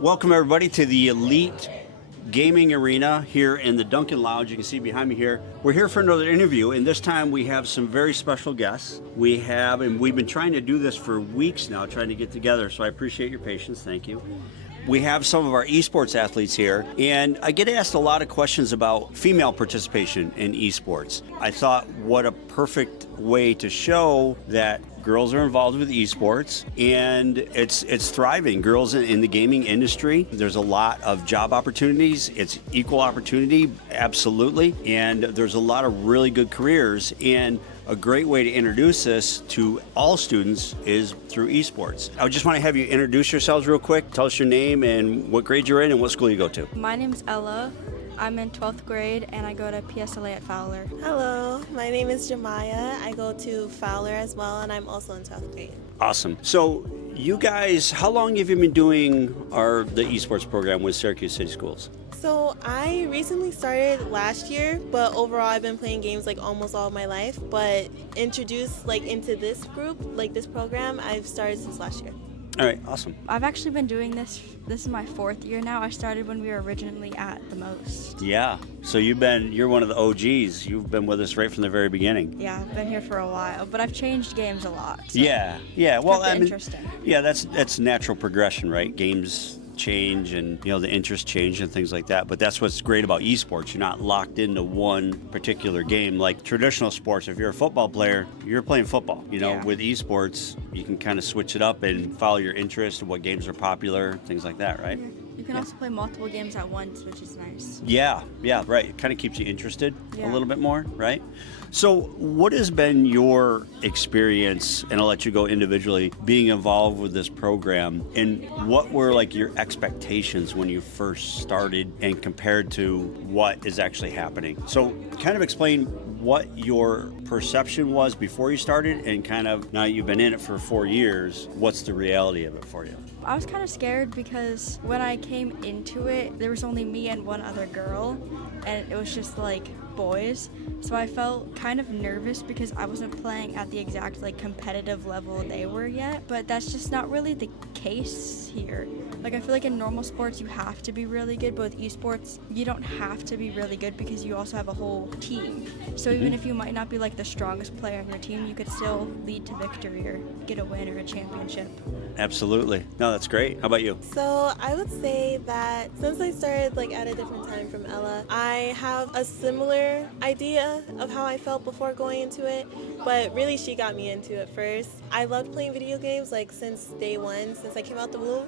Welcome everybody to the Elite Gaming Arena here in the Duncan Lounge. You can see behind me here. We're here for another interview, and this time we have some very special guests. We've been trying to do this for weeks now, trying to get together, so I appreciate your patience. Thank you. We have some of our esports athletes here, and I get asked a lot of questions about female participation in esports. I thought, what a perfect way to show that girls are involved with esports, and it's thriving. Girls in the gaming industry, there's a lot of job opportunities. It's equal opportunity, absolutely, and there's a lot of really good careers. And a great way to introduce this to all students is through esports. I just want to have you introduce yourselves real quick. Tell us your name and what grade you're in and what school you go to. My name's Ella. I'm in 12th grade and I go to PSLA at Fowler. Hello, my name is Jamaya. I go to Fowler as well, and I'm also in 12th grade. Awesome. So you guys, how long have you been doing the esports program with Syracuse City Schools? So I recently started last year, but overall I've been playing games like almost all of my life. But introduced into this group, this program, I've started since last year. All right, awesome. I've actually been doing this is my 4th year now. I started when we were originally at the most. Yeah, so you're one of the OGs. You've been with us right from the very beginning. Yeah, I've been here for a while, but I've changed games a lot. So Yeah. Well, I mean, interesting. Yeah, that's natural progression, right? Games change and the interests change and things like that, but that's what's great about esports. You're not locked into one particular game like traditional sports. If you're a football player, you're playing football. Yeah. With esports you can kind of switch it up and follow your interest and what games are popular, things like that, right? You can also play multiple games at once, which is nice. Yeah, right. It kind of keeps you interested a Yeah. little bit more, right? So what has been your experience, and I'll let you go individually, being involved with this program, and what were your expectations when you first started and compared to what is actually happening? So kind of explain what your perception was before you started, and kind of now you've been in it for 4 years, what's the reality of it for you? I was kind of scared because when I came into it, there was only me and one other girl, and it was just boys. So I felt kind of nervous because I wasn't playing at the exact competitive level they were yet. But that's just not really the case here. I feel in normal sports you have to be really good, but with esports you don't have to be really good because you also have a whole team. So even if you might not be the strongest player on your team, you could still lead to victory or get a win or a championship. Absolutely. No, that's great. How about you? So I would say that since I started at a different time from Ella, I have a similar idea of how I felt before going into it, but really she got me into it first. I loved playing video games since day one, since I came out the womb.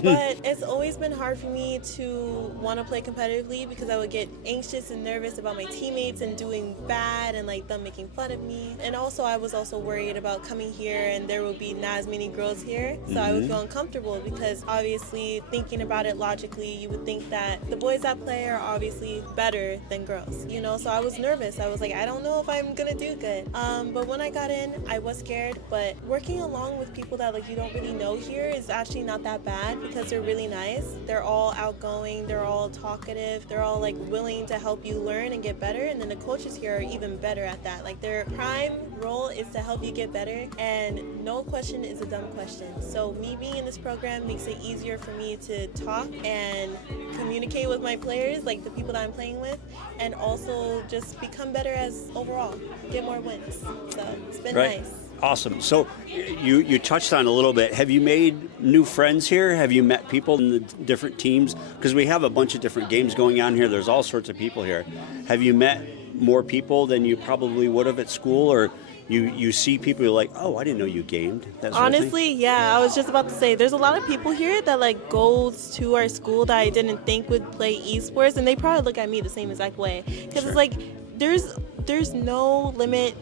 But it's always been hard for me to want to play competitively because I would get anxious and nervous about my teammates and doing bad and them making fun of me. And also I was also worried about coming here and there would be not as many girls here, so I would feel uncomfortable because obviously thinking about it logically, you would think that the boys that play are obviously better than girls, so I was nervous. I was I don't know if I'm gonna do good. But when I got in, I was scared, but working along with people that you don't really know here is actually not that bad because they're really nice. They're all outgoing, they're all talkative, they're all willing to help you learn and get better, and then the coaches here are even better at that. Their prime role is to help you get better, and no question is a dumb question. So me being in this program makes it easier for me to talk and communicate with my players, the people that I'm playing with, and also just become better as overall, get more wins. So it's been nice. Awesome. So you touched on a little bit. Have you made new friends here? Have you met people in the different teams? Because we have a bunch of different games going on here. There's all sorts of people here. Have you met more people than you probably would have at school, or you see people you're oh, I didn't know you gamed? That sort Honestly, yeah, I was just about to say, there's a lot of people here that goes to our school that I didn't think would play esports, and they probably look at me the same exact way. Because it's there's no limit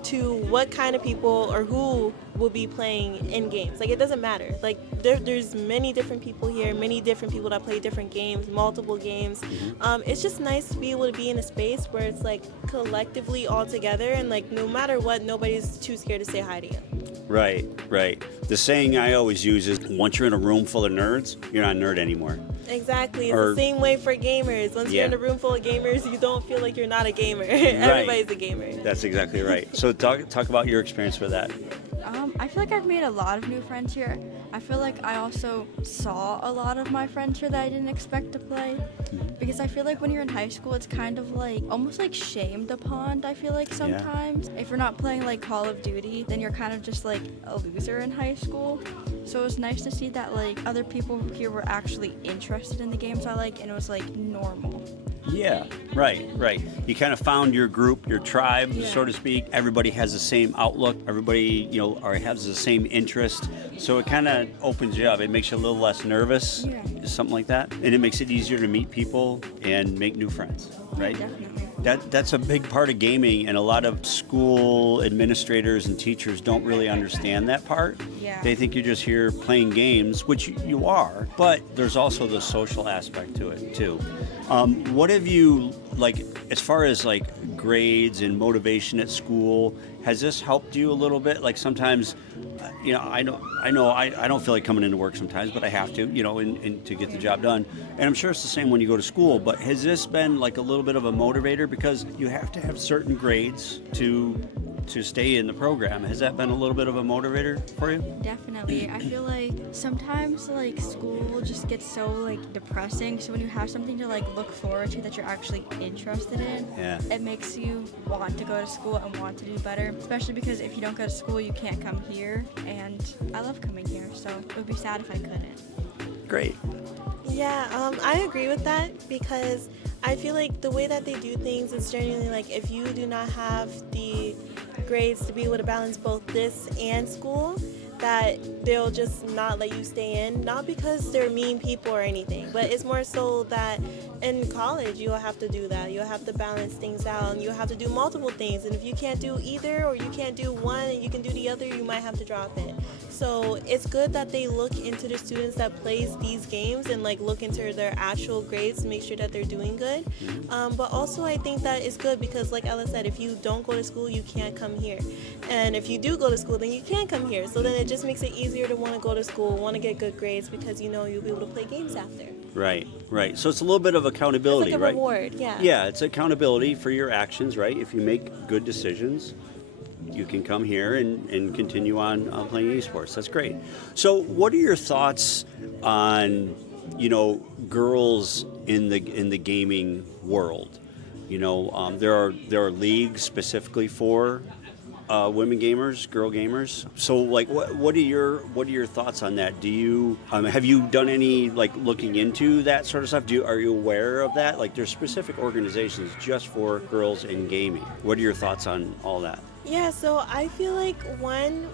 to what kind of people or who will be playing in games. It doesn't matter. There's many different people here, many different people that play different games, multiple games. It's just nice to be able to be in a space where it's collectively all together, and no matter what, nobody's too scared to say hi to you. Right. The saying I always use is, once you're in a room full of nerds, you're not a nerd anymore. Exactly. It's the same way for gamers. Once you're in a room full of gamers, you don't feel like you're not a gamer. Everybody's a gamer. That's exactly right. So talk about your experience with that. I feel I've made a lot of new friends here. I feel like I also saw a lot of my friends here that I didn't expect to play. Because I feel like when you're in high school, it's kind of like almost like shamed upon, I feel like sometimes. If you're not playing like Call of Duty, then you're kind of just like a loser in high school. So it was nice to see that like other people here were actually interested in the games I like, and it was like normal. Yeah, right. You kind of found your group, your tribe, Yeah. so to speak. Everybody has the same outlook. Everybody, or has the same interest. So it kind of opens you up. It makes you a little less nervous, something like that. And it makes it easier to meet people and make new friends, right? Yeah, definitely. That's a big part of gaming, and a lot of school administrators and teachers don't really understand that part. Yeah. They think you're just here playing games, which you are, but there's also the social aspect to it too. What have you, like, as far as like grades and motivation at school, has this helped you a little bit? Like sometimes, I don't feel like coming into work sometimes, but I have to, and to get the job done. And I'm sure it's the same when you go to school, but has this been like a little bit of a motivator because you have to have certain grades to stay in the program? Has that been a little bit of a motivator for you? Definitely. I feel like sometimes like school just gets so like depressing. So when you have something to like look forward to that you're actually interested in, it makes you want to go to school and want to do better. Especially because if you don't go to school, you can't come here. And I love coming here, so it would be sad if I couldn't. Great. Yeah, I agree with that because I feel like the way that they do things is generally like if you do not have the grades to be able to balance both this and school, that they'll just not let you stay in, not because they're mean people or anything, but it's more so that in college you'll have to do that. You'll have to balance things out and you'll have to do multiple things, and if you can't do either or you can't do one and you can do the other, you might have to drop it. So it's good that they look into the students that plays these games and like look into their actual grades to make sure that they're doing good. But also I think that it's good because like Ella said, if you don't go to school, you can't come here. And if you do go to school, then you can come here. So then it just makes it easier to want to go to school, want to get good grades because you'll be able to play games after. Right. So it's a little bit of accountability, it's like a right? reward, yeah. Yeah, it's accountability for your actions, right? If you make good decisions, you can come here and continue on playing esports. That's great. So what are your thoughts on, girls in the gaming world? There are leagues specifically for women gamers, girl gamers. So, like, what are your thoughts on that? Do you have you done any like looking into that sort of stuff? Are you aware of that? Like, there's specific organizations just for girls in gaming. What are your thoughts on all that? Yeah, so I feel like when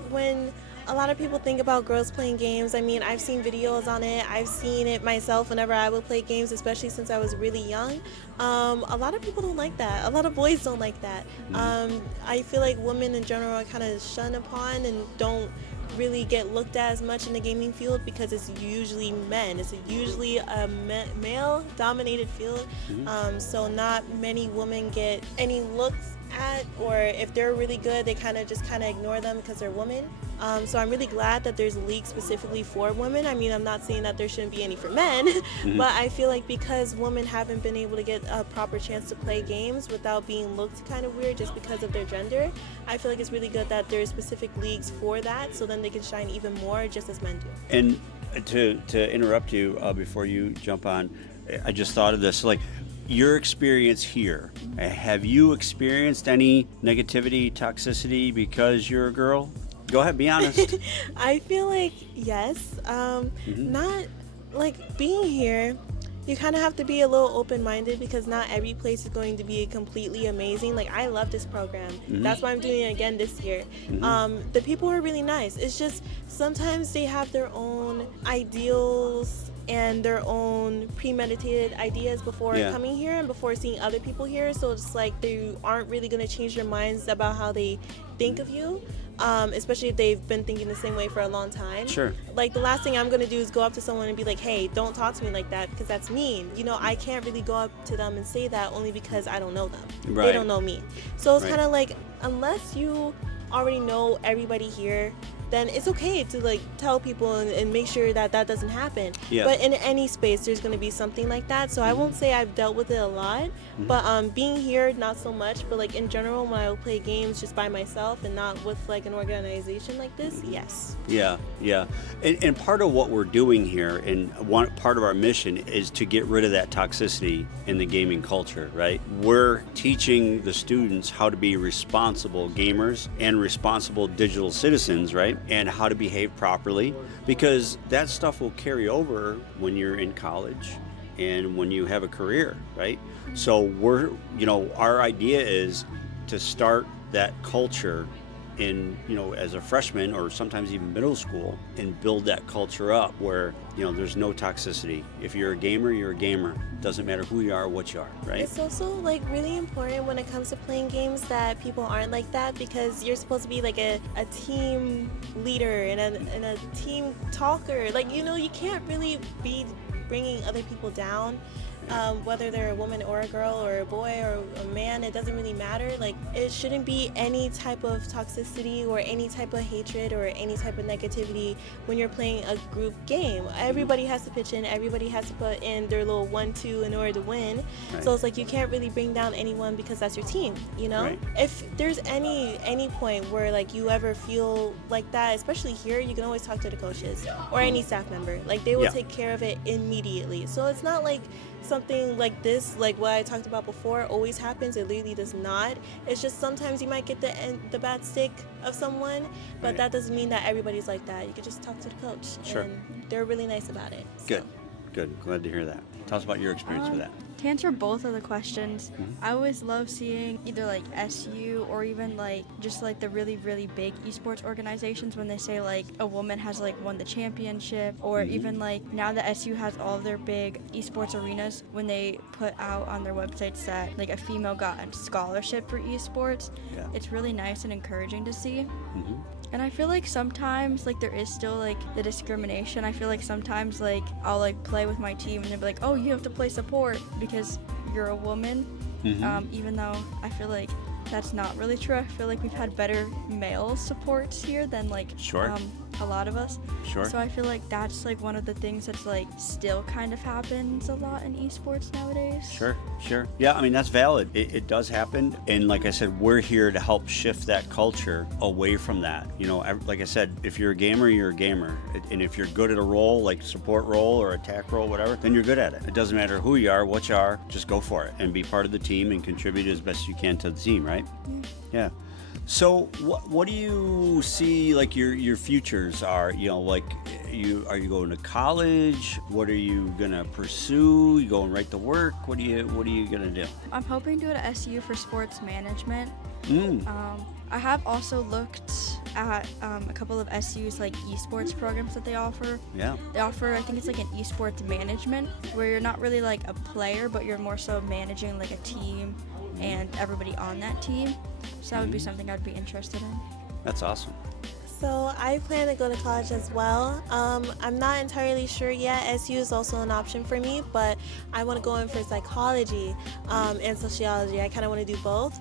a lot of people think about girls playing games, I mean, I've seen videos on it. I've seen it myself whenever I would play games, especially since I was really young. A lot of people don't like that. A lot of boys don't like that. I feel like women in general are kind of shunned upon and don't really get looked at as much in the gaming field because it's usually men. It's usually a male-dominated field, so not many women get any looks at, or if they're really good, they kind of ignore them because they're women. So I'm really glad that there's a league specifically for women. I mean, I'm not saying that there shouldn't be any for men, but I feel like because women haven't been able to get a proper chance to play games without being looked kind of weird just because of their gender, I feel like it's really good that there's specific leagues for that, so then they can shine even more just as men do. And to interrupt you before you jump on, I just thought of this, like, your experience here, have you experienced any negativity, toxicity because you're a girl? Go ahead, be honest. I feel like yes. Not like being here, you kind of have to be a little open-minded because not every place is going to be completely amazing. Like, I love this program. That's why I'm doing it again this year. The people are really nice. It's just sometimes they have their own ideals and their own premeditated ideas before coming here and before seeing other people here. So it's like they aren't really going to change their minds about how they think of you. Especially if they've been thinking the same way for a long time. Sure. Like, the last thing I'm going to do is go up to someone and be like, hey, don't talk to me like that because that's mean. I can't really go up to them and say that only because I don't know them. Right. They don't know me. So it's kind of like, unless you already know everybody here, then it's okay to like tell people and make sure that that doesn't happen. Yeah. But in any space, there's going to be something like that. So I won't say I've dealt with it a lot, but being here, not so much. But like in general, when I will play games just by myself and not with like an organization like this, yes. Yeah, yeah. And part of what we're doing here, and part of our mission is to get rid of that toxicity in the gaming culture, right? We're teaching the students how to be responsible gamers and responsible digital citizens, right? And how to behave properly, because that stuff will carry over when you're in college and when you have a career, right? So our idea is to start that culture in, as a freshman or sometimes even middle school, and build that culture up where, there's no toxicity. If you're a gamer, you're a gamer. Doesn't matter who you are or what you are, right? It's also like really important when it comes to playing games that people aren't like that, because you're supposed to be like a team leader and a team talker. Like, you can't really be bringing other people down. Whether they're a woman or a girl or a boy or a man, it doesn't really matter. Like, it shouldn't be any type of toxicity or any type of hatred or any type of negativity when you're playing a group game. Everybody has to pitch in, everybody has to put in their little 1-2 in order to win. Right. So it's like you can't really bring down anyone because that's your team, Right. If there's any point where like you ever feel like that, especially here, you can always talk to the coaches or any staff member. Like, they will take care of it immediately. So it's not like something like this, like what I talked about before, always happens. It literally does not. It's just sometimes you might get the bad stick of someone, but Right. that doesn't mean that everybody's like that. You could just talk to the coach, Sure. and they're really nice about it. Good. Glad to hear that. Tell us about your experience with that. To answer both of the questions, I always love seeing either like SU or even like just like the really, really big esports organizations when they say like a woman has like won the championship, or even like now that SU has all of their big esports arenas, when they put out on their websites that like a female got a scholarship for esports. Yeah. It's really nice and encouraging to see. Mm-hmm. And I feel like sometimes like there is still like the discrimination. I feel like sometimes like I'll like play with my team and they'll be like, oh, you have to play support because you're a woman. Even though I feel like that's not really true. I feel like we've had better male supports here than like Sure. a lot of us. Sure. So I feel like that's like one of the things that's like still kind of happens a lot in esports nowadays. Sure. Yeah, I mean, that's valid. It does happen. And like I said, we're here to help shift that culture away from that. Like I said, if you're a gamer, you're a gamer. And if you're good at a role, like support role or attack role, whatever, then you're good at it. It doesn't matter who you are, what you are, just go for it and be part of the team and contribute as best you can to the team, right? Yeah. So what do you see like your futures are? Are you going to college? What are you gonna pursue? You going right to work? What are you gonna do? I'm hoping to go to SU for sports management. I have also looked at a couple of SU's like esports programs that they offer. Yeah. They offer, I think it's like an esports management, where you're not really like a player, but you're more so managing like a team and everybody on that team. So that would be something I'd be interested in. That's awesome. So I plan to go to college as well. I'm not entirely sure yet. SU is also an option for me, but I want to go in for psychology and sociology. I kind of want to do both.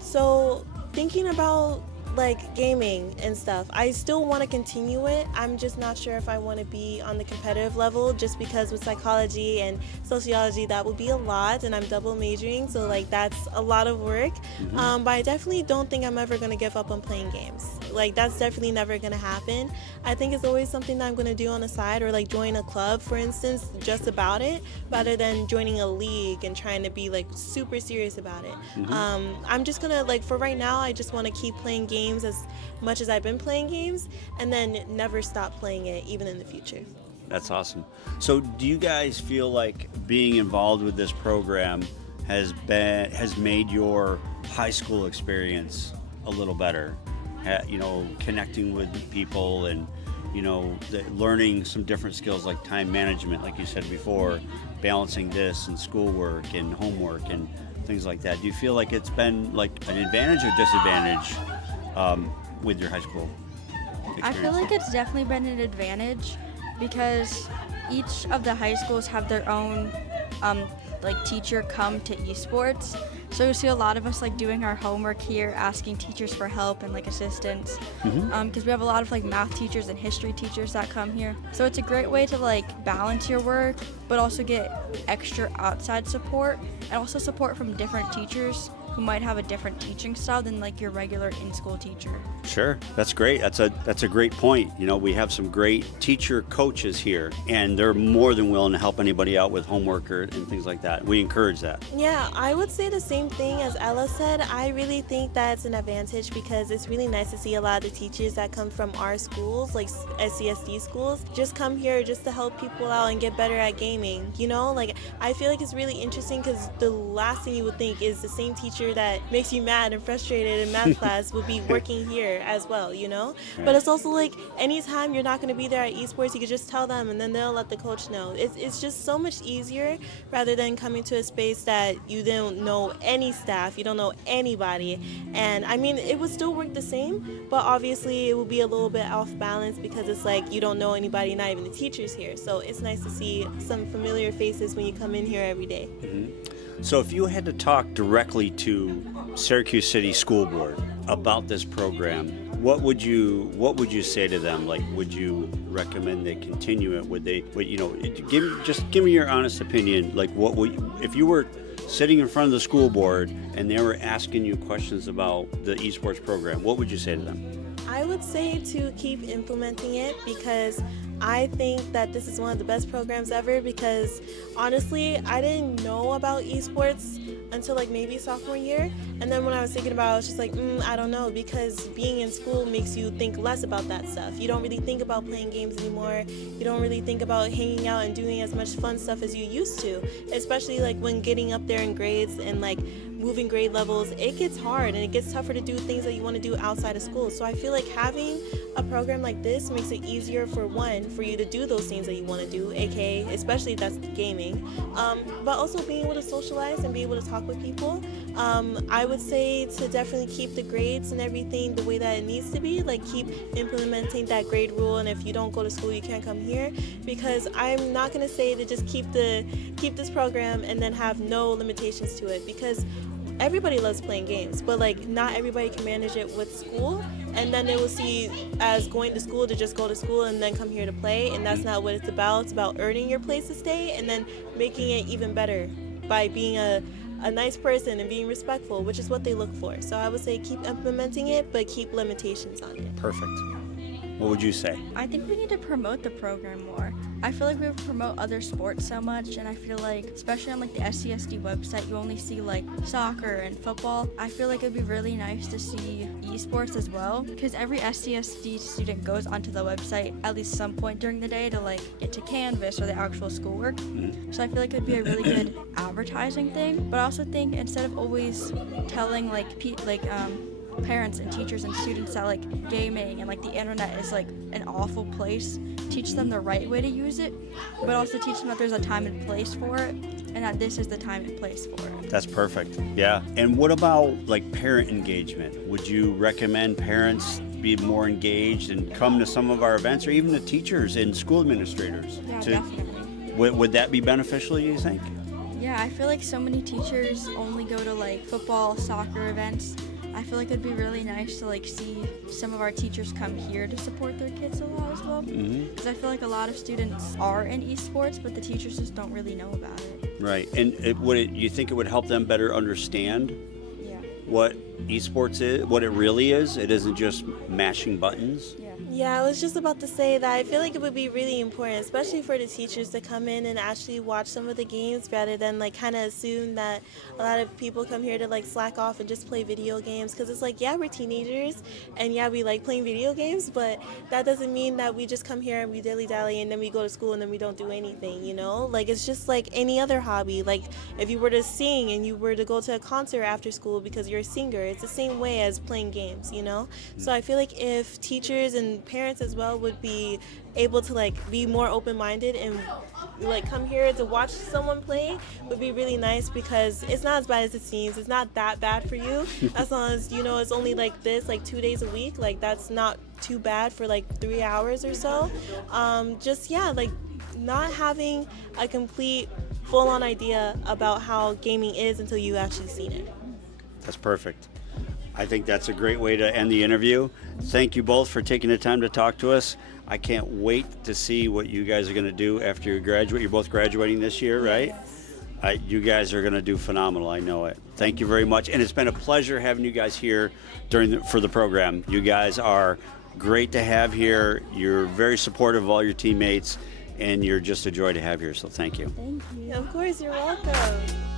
So thinking about like gaming and stuff, I still want to continue it. I'm just not sure if I want to be on the competitive level, just because with psychology and sociology that would be a lot, and I'm double majoring, so like that's a lot of work. But I definitely don't think I'm ever going to give up on playing games. Like, that's definitely never going to happen. I think it's always something that I'm going to do on the side, or like join a club, for instance, just about it, rather than joining a league and trying to be like super serious about it. I'm just gonna, like, for right now, I just want to keep playing games as much as I've been playing games, and then never stop playing it even in the future. That's awesome. So do you guys feel like being involved with this program has made your high school experience a little better? Connecting with people and, learning some different skills like time management, like you said before, balancing this and schoolwork and homework and things like that. Do you feel like it's been like an advantage or disadvantage with your high school experience? I feel like it's definitely been an advantage because each of the high schools have their own like teacher come to esports. So you'll see a lot of us like doing our homework here, asking teachers for help and like assistance. Because we have a lot of like math teachers and history teachers that come here. So it's a great way to like balance your work, but also get extra outside support and also support from different teachers who might have a different teaching style than like your regular in-school teacher. Sure, that's great. That's a great point. You know, we have some great teacher coaches here, and they're more than willing to help anybody out with homework and things like that. We encourage that. Yeah, I would say the same thing as Ella said. I really think that's an advantage because it's really nice to see a lot of the teachers that come from our schools, like SCSD schools, just come here just to help people out and get better at gaming. You know, like I feel like it's really interesting because the last thing you would think is the same teacher that makes you mad and frustrated in math class would be working here as well, you know? Right. But it's also like anytime you're not going to be there at esports, you can just tell them and then they'll let the coach know. It's just so much easier rather than coming to a space that you don't know any staff, you don't know anybody. And I mean, it would still work the same, but obviously it will be a little bit off balance because it's like you don't know anybody, not even the teachers here. So it's nice to see some familiar faces when you come in here every day. So if you had to talk directly to Syracuse City School Board about this program, what would you say to them? Like, would you recommend they continue it? Would you know, give me your honest opinion. Like, what would, if you were sitting in front of the school board and they were asking you questions about the esports program, what would you say to them? I would say to keep implementing it because I think that this is one of the best programs ever because honestly, I didn't know about esports until like maybe sophomore year. And then when I was thinking about it, I was just like, I don't know, because being in school makes you think less about that stuff. You don't really think about playing games anymore. You don't really think about hanging out and doing as much fun stuff as you used to, especially like when getting up there in grades and like moving grade levels, it gets hard and it gets tougher to do things that you want to do outside of school. So I feel like having a program like this makes it easier for you to do those things that you want to do, aka especially if that's gaming, but also being able to socialize and be able to talk with people. I would say to definitely keep the grades and everything the way that it needs to be, like keep implementing that grade rule, and if you don't go to school you can't come here, because I'm not going to say to just keep this program and then have no limitations to it, because everybody loves playing games, but like not everybody can manage it with school, and then they will see as going to school to just go to school and then come here to play, and that's not what it's about. It's about earning your place to stay and then making it even better by being a nice person and being respectful, which is what they look for. So I would say keep implementing it, but keep limitations on it. Perfect. What would you say? I think we need to promote the program more. I feel like we promote other sports so much, and I feel like, especially on like the SCSD website, you only see like soccer and football. I feel like it'd be really nice to see esports as well, because every SCSD student goes onto the website at least some point during the day to like get to Canvas or the actual schoolwork. So I feel like it'd be a really good advertising thing. But I also think instead of always telling parents and teachers and students that like gaming and like the internet is like an awful place, teach them the right way to use it, but also teach them that there's a time and place for it, and that this is the time and place for it. That's perfect. Yeah. And what about like parent engagement? Would you recommend parents be more engaged and come to some of our events, or even the teachers and school administrators? Yeah, definitely. Would that be beneficial, you think? Yeah, I feel like so many teachers only go to like football, soccer events. I feel like it'd be really nice to like see some of our teachers come here to support their kids a lot as well. Because I feel like a lot of students are in esports, but the teachers just don't really know about it. Right. And you think it would help them better understand what esports is, what it really is? It isn't just mashing buttons? Yeah, I was just about to say that I feel like it would be really important, especially for the teachers, to come in and actually watch some of the games rather than like kind of assume that a lot of people come here to like slack off and just play video games, because it's like, yeah, we're teenagers and yeah, we like playing video games, but that doesn't mean that we just come here and we dilly-dally and then we go to school and then we don't do anything, you know? Like, it's just like any other hobby. Like if you were to sing and you were to go to a concert after school because you're a singer, it's the same way as playing games, you know? So I feel like if teachers and parents as well would be able to like be more open-minded and like come here to watch someone play would be really nice, because it's not as bad as it seems. It's not that bad for you as long as you know it's only like this, like 2 days a week. Like that's not too bad for like 3 hours or so. Like not having a complete full-on idea about how gaming is until you actually seen it. That's perfect. I think that's a great way to end the interview. Thank you both for taking the time to talk to us. I can't wait to see what you guys are going to do after you graduate. You're both graduating this year, right? You guys are going to do phenomenal. I know it. Thank you very much. And it's been a pleasure having you guys here for the program. You guys are great to have here. You're very supportive of all your teammates, and you're just a joy to have here. So thank you. Thank you. Of course, you're welcome.